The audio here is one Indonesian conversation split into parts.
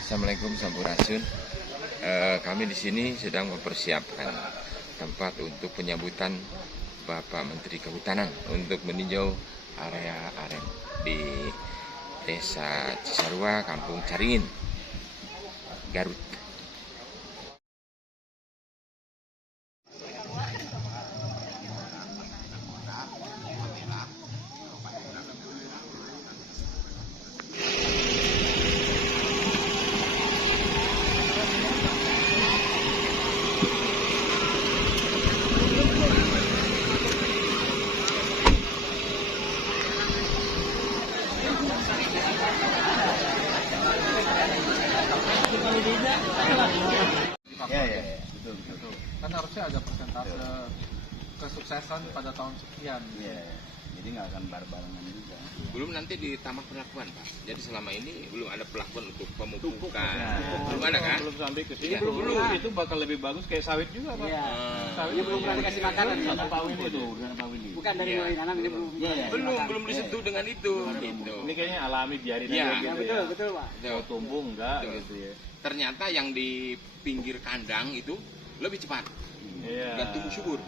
Assalamualaikum Sampurasun. Kami di sini sedang mempersiapkan tempat untuk penyambutan Bapak Menteri Kehutanan untuk meninjau area aren di Desa Cisarua, Kampung Caringin, Garut. Betul. Kan harusnya ada persentase kesuksesan pada tahun sekian. Jadi nggak akan barengan juga. Belum nanti ditambah perlakuan, Pak. Jadi selama ini belum ada perlakuan untuk pemupukan. Belum ada kan? Belum sampai ke sini. Ya, belum. Itu bakal lebih bagus kayak sawit juga, Pak. Sawit belum pernah dikasih makanan ya. Pak Windy itu, dengan Pak Windy. Bukan dari mulai nanam ini Belum disentuh dengan itu. Gitu. Ini kayaknya alami biarin Iya. aja gitu. Betul, Pak. Mau tumbuh enggak gitu ya. Ternyata yang di pinggir kandang itu lebih cepat dan tumbuh subur.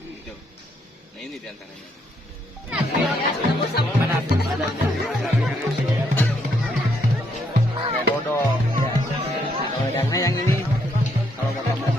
Gitu. Nah ini diantaranya. Bodoh. Karena yang ini kalau Bapak mau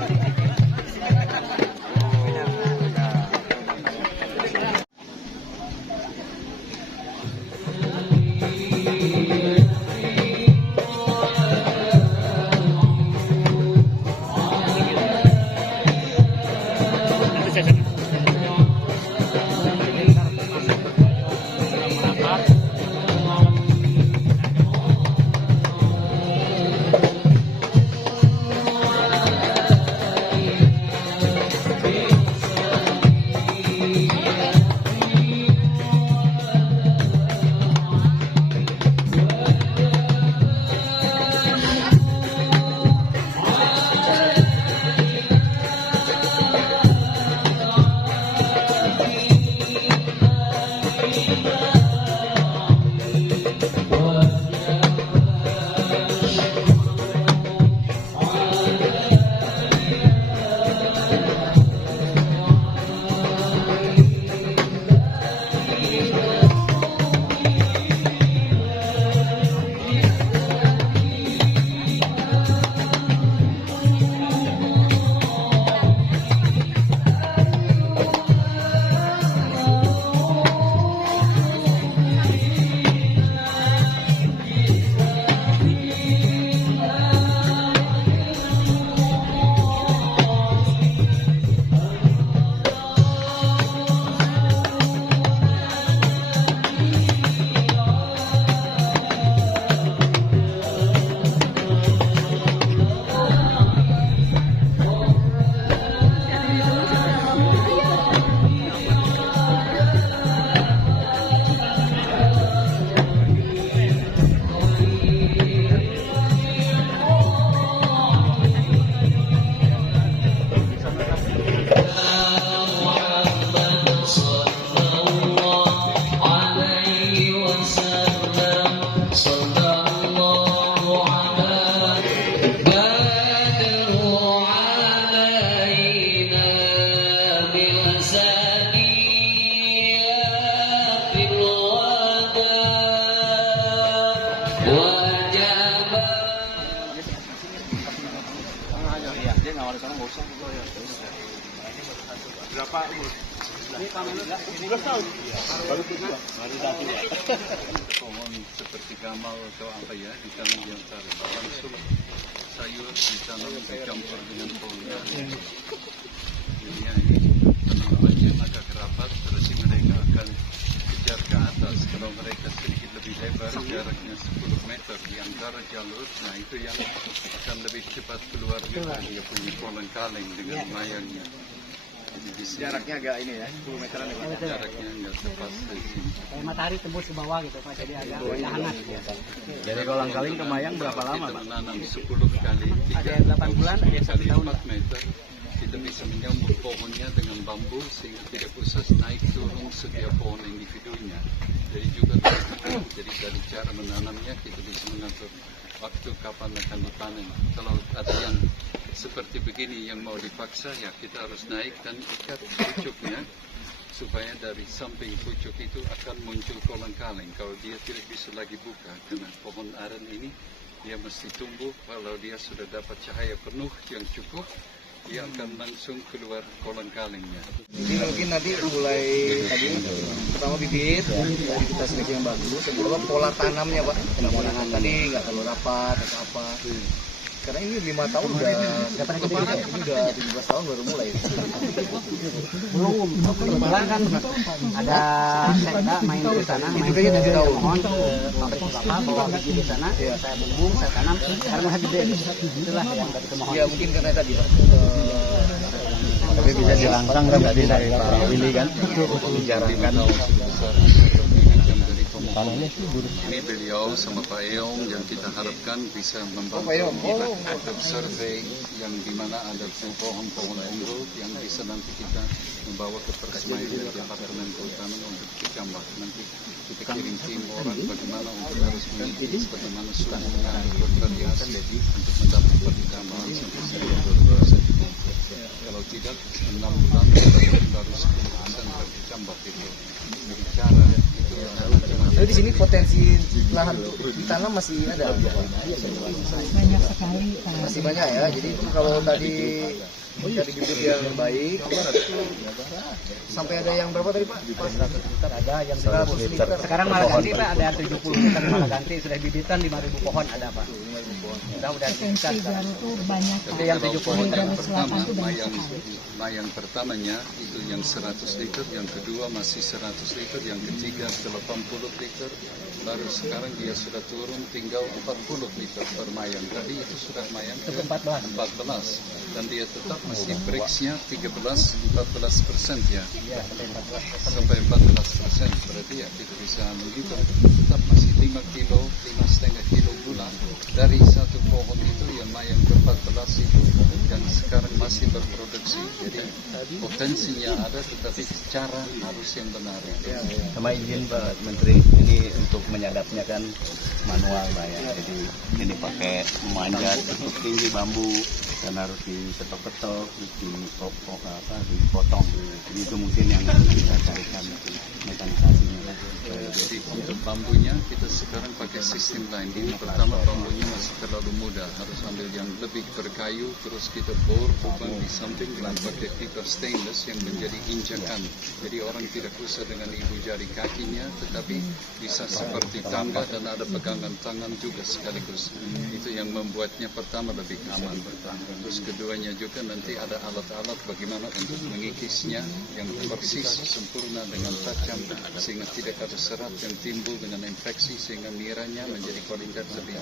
Berapa umur? Ini tahun 11 tahun. Baru kedua. Baru satu. Pohon seperti gamal atau apa ya di tanam yang langsung sayur ditanam dicampur dengan pohon. Jadinya ini tanamannya agak rapat terus mereka akan kejar ke atas. Kalau mereka sedikit lebih lebar jaraknya 10 meter di antara jalur, nah itu yang akan lebih cepat keluar gitu. Dia punya pollen kaleng dengan mayangnya. jaraknya agak ini ya, 10 meteran ya. Jaraknya nggak tepat di sini. Kayak matahari tembus ke bawah gitu Pak, jadi agak hangat. Dari kolang kaling ke mayang berapa lama Pak? Menanam 10 kali 3 Ada yang 8 bulan, ada yang 1 tahun. 4 meter. Kita bisa menyambut pohonnya dengan bambu sehingga tidak usah naik turun setiap pohon individunya. Jadi juga jadi dari cara menanamnya kita bisa mengatur waktu kapan akan dipanen. Kalau ada yang seperti begini yang mau dipaksa, ya kita harus naik dan ikat pucuknya supaya dari samping pucuk itu akan muncul kolang-kaling. Kalau dia tidak bisa lagi buka karena pohon aren ini dia mesti tumbuh, kalau dia sudah dapat cahaya penuh yang cukup, dia akan langsung keluar kolang-kalingnya. Jadi mungkin nanti mulai tadi pertama bibit, jadi kita seleksi yang bagus. Kedua pola tanamnya Pak, pola tanam tadi nggak terlalu rapat atau apa. Karena ini 5 tahun udah ini udah 17 tahun baru mulai. Belum. Kebetulan kan ada sekda main di sana, main ke pohon pabrik kelapa, bawa biji di sana, saya bumbung, saya tanam, karena masih gede. Itulah yang tadi kemohon. Ya mungkin karena tadi Pak. Tapi bisa dirangsang kan tadi dari Pak Willy kan, bicarakan. Ini beliau sama Pak Eong yang kita harapkan bisa membantu kita untuk survei yang dimana ada pohon-pohon mangrove yang bisa nanti kita membawa ke Persemayan Departemen Kehutanan untuk dicambah. Nanti kita kirim tim orang bagaimana untuk harus meneliti bagaimana suhunya bervariasi untuk mendapat pertambahan sampai 10%. Kalau tidak 6 bulan baru 10% tercambah itu. Jadi cara itu Tapi di sini potensi lahan ditanam masih ada. Banyak sekali Pak. Masih banyak ya. Jadi itu kalau tadi dari bibit yang baik sampai ada yang berapa tadi Pak? 100 liter ada yang 100 liter. sekarang malah ganti Pak, ada 70 liter malah ganti, sudah bibitan 5.000 pohon ada Pak. Udah Potensi tingkat. Garut tuh banyak Pak. Tapi yang Di 70 Garut yang Selatan pertama, tuh banyak sekali. yang pertamanya itu yang 100 liter, yang kedua masih 100 liter, yang ketiga 80 liter, baru sekarang dia sudah turun tinggal 40 liter per mayang. Tadi itu sudah mayang ke 14, dan dia tetap masih breaksnya 13-14% ya, sampai 14%. Berarti ya kita bisa menghitung tetap masih 5 kilo, 5,5 kilo bulan dari satu pohon itu yang mayang ke 14 itu yang sekarang masih berproduksi. Jadi potensinya ada, tetapi cara harus yang benar. Sama izin Pak Menteri, ini untuk menyadapnya kan manual Pak ya. Jadi ini pakai memanjat cukup tinggi bambu dan harus diketok-ketok, terus dipotong. Jadi itu mungkin yang harus kita carikan mekanisasinya. Jadi untuk bambunya kita sekarang pakai sistem lain. Yang pertama bambunya masih terlalu muda, harus ambil yang lebih berkayu, terus kita bor lubang di samping dengan pakai pipa stainless yang menjadi injakan. Jadi orang tidak usah dengan ibu jari kakinya, tetapi bisa seperti tangga dan ada pegangan tangan juga sekaligus. Itu yang membuatnya pertama lebih aman. Terus keduanya juga nanti ada alat-alat bagaimana untuk mengikisnya yang persis sempurna dengan tajam sehingga tidak ada serat yang timbul dengan infeksi sehingga niranya menjadi kualitas lebih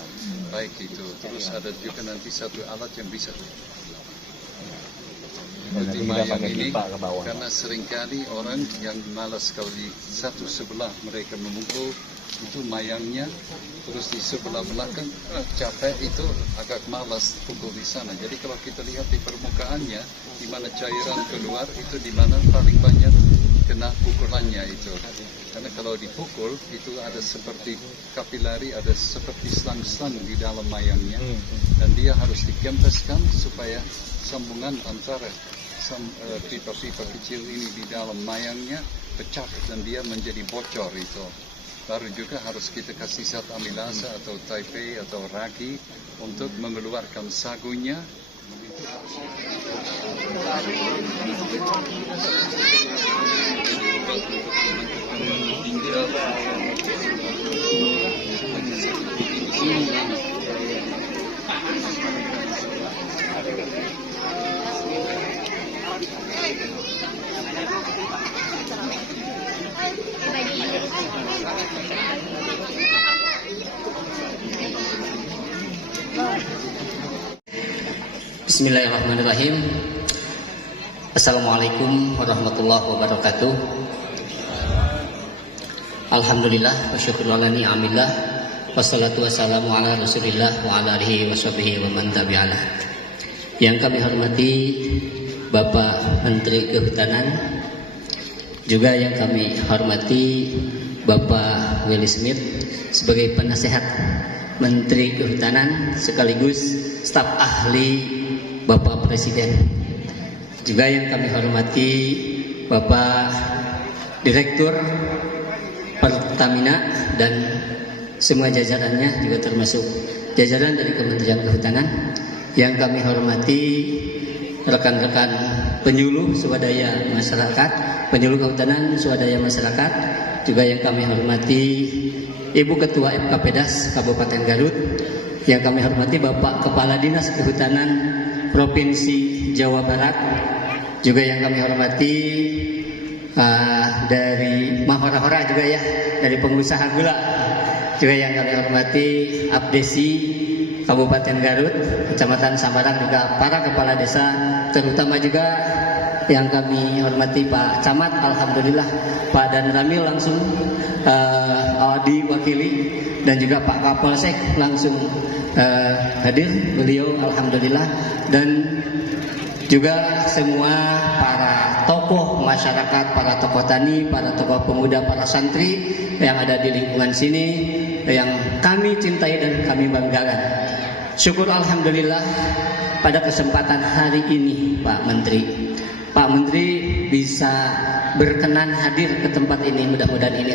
baik itu. Terus ada juga nanti satu alat yang bisa di mayang ini, karena seringkali orang yang malas kalau di satu sebelah mereka memukul itu mayangnya, terus di sebelah belakang capek itu agak malas pukul di sana. Jadi kalau kita lihat di permukaannya di mana cairan keluar itu di mana paling banyak kena pukulannya itu. Karena kalau dipukul itu ada seperti kapilari, ada seperti selang-selang di dalam mayangnya, dan dia harus dikempeskan supaya sambungan antara pipa-pipa kecil ini di dalam mayangnya pecah dan dia menjadi bocor itu. Baru juga harus kita kasih zat amilase atau taipei atau ragi untuk mengeluarkan sagunya. Bismillahirrahmanirrahim. Assalamualaikum warahmatullahi wabarakatuh. Alhamdulillah wa syukurullah ni'amillah wassalatu wassalamu ala rasulillah wa ala alihi wa sahbihi wa man tabi'alah. Yang kami hormati Bapak Menteri Kehutanan, juga yang kami hormati Bapak Willy Smith sebagai penasehat Menteri Kehutanan sekaligus staf ahli Bapak Presiden. Juga yang kami hormati Bapak Direktur Pertamina dan semua jajarannya, juga termasuk jajaran dari Kementerian Kehutanan. Yang kami hormati rekan-rekan penyuluh swadaya masyarakat, penyuluh kehutanan swadaya masyarakat, juga yang kami hormati Ibu Ketua FKPDAS Kabupaten Garut, yang kami hormati Bapak Kepala Dinas Kehutanan Provinsi Jawa Barat, juga yang kami hormati dari Mahora-hora juga ya, dari pengusaha gula, juga yang kami hormati Abdesi Kabupaten Garut, Kecamatan Sambarang, juga para kepala desa, terutama juga yang kami hormati Pak Camat, alhamdulillah Pak Dan Ramil langsung diwakili, dan juga Pak Kapolsek langsung hadir beliau, alhamdulillah, dan juga semua para tokoh masyarakat, para tokoh tani, para tokoh pemuda, para santri yang ada di lingkungan sini yang kami cintai dan kami banggakan. Syukur alhamdulillah pada kesempatan hari ini Pak Menteri bisa berkenan hadir ke tempat ini. Mudah-mudahan ini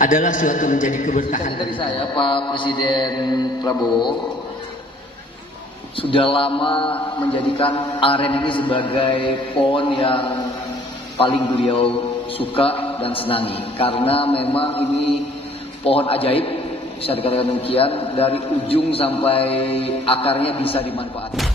adalah suatu menjadi keberkahan. Dari saya, Pak Presiden Prabowo sudah lama menjadikan aren ini sebagai pohon yang paling beliau suka dan senangi, karena memang ini pohon ajaib, bisa dikatakan demikian, dari ujung sampai akarnya bisa dimanfaatkan.